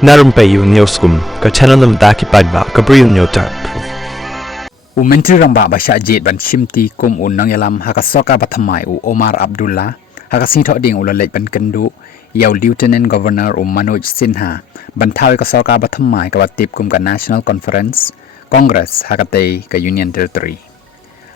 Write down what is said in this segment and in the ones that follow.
narum payu newskum ka channel nam daki padba ka briu newtar Menteri Ramba Basha Jid ban Shimti kum unang yalam hakasoka bathamai Omar Abdullah hakasi tho ding ulalek ban kendu yaw Lieutenant Governor Manoj Sinha ban thawi kasoka bathamai ka watip kum ka National Conference Congress hakate ka Union Territory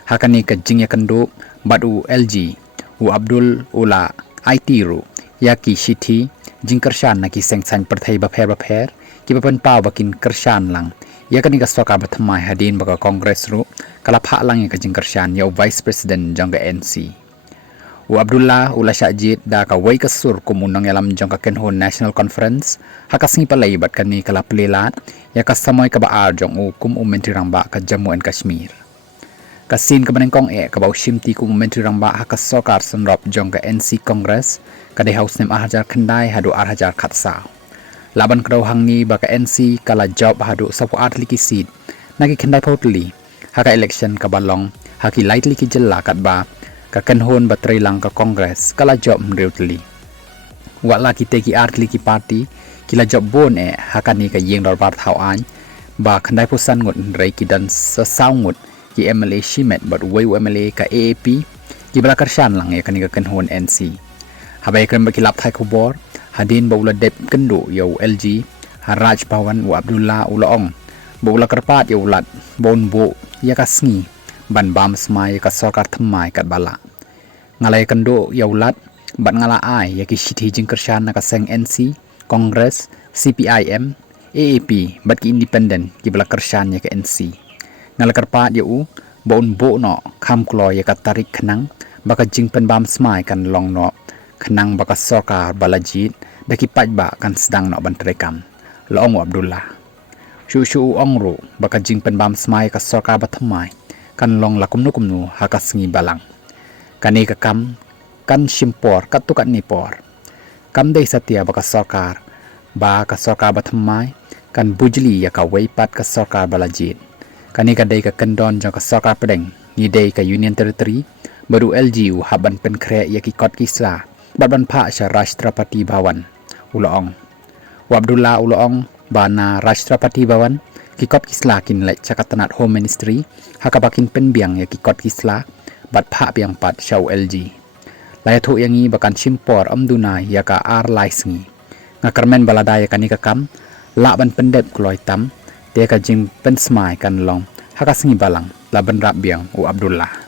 hakani ka jingya kendu badu LG Abdul Ula IT ru yaki Shithi jingkershan naki sengsan perthai bapher ki bapan paw bakin kershan lang yakani ka soka bathamai hadin baka Congress ru kala pha lang ka jingkershan yaw Vice President jangga NC Abdullah Ula Syajid da ka wai kasur kumunang yalam jangka Kenhon National Conference hakasngi palai bat kani kala pelilat ya kasamoy ka baar jong kum Menteri Ramba ka Jammu and Kashmir kasin ka banengkong ka baw Shimti kum Menteri Ramba hakasokar sanrop jangka NC Congress kadai house nem ahajar kendai hadu arhajar khatsa laban kraw hangni baka NC kala job hadu sapu atliki seat nagi kendai potli haka election ka balong haki lightly ki jella katba ka Kenhon batray lang ka Congress kala job mreutli wala ki teki atliki party kila job bon hakani ka yeng dor bar thau an ba kendai pusan ngut rei ki dan sa saungut ki MLA Shimet bat wai MLA ka AAP ki bala karshan lang kani ka Kenhon NC habai krem bakilap thai khobor hadin baula dep kendu yaw LG Haraj Pawan Abdullah Ulaong baula karpat yaw lat bon bo yakasngi ban bam smai ka sokar thamai kat bala ngalai kendu yaw lat ban ngala ai yaki Shithi jingkershan na ka seng NC Congress CPIM AAP bat ki independent ki bala kershan ya ka NC ngala karpat yaw bon bo no kham klo ya ka tarik khnang baka jingpen bam smai kan long no khnang baka sokar balajit daki pajba kan sedang no bantrekam Laong Abdullah shu ongru baka jingpen bam smai ka sokar bathamai kan long lakum nu hakasngi balang kani ka kam kan shimpor katukat nipor kam dei satya baka sokar ba ka sokar bathamai kan bujli ya ka weipat ka sokar balajit kani ka dei ka kendon jang ka sokar pedeng ni dei ka Union Territory baru LGU haban pen kre ya ki kot kisla baban pha sha Rashtrapati Bhawan Ulaong Abdullah Ulaong bana Rashtrapati Bhawan kikot kisla kin le chakatanat Home Ministry hakabakin penbiang ya kikot kisla bat pha biang pat shaw LG layathu yangi bakan simpor amduna ya ka ar laisngi ngakarmen balada ya kani ka kam la ban pendep kloi tam te ka jing pen smai kan long hakasngi balang laban rap biang Abdullah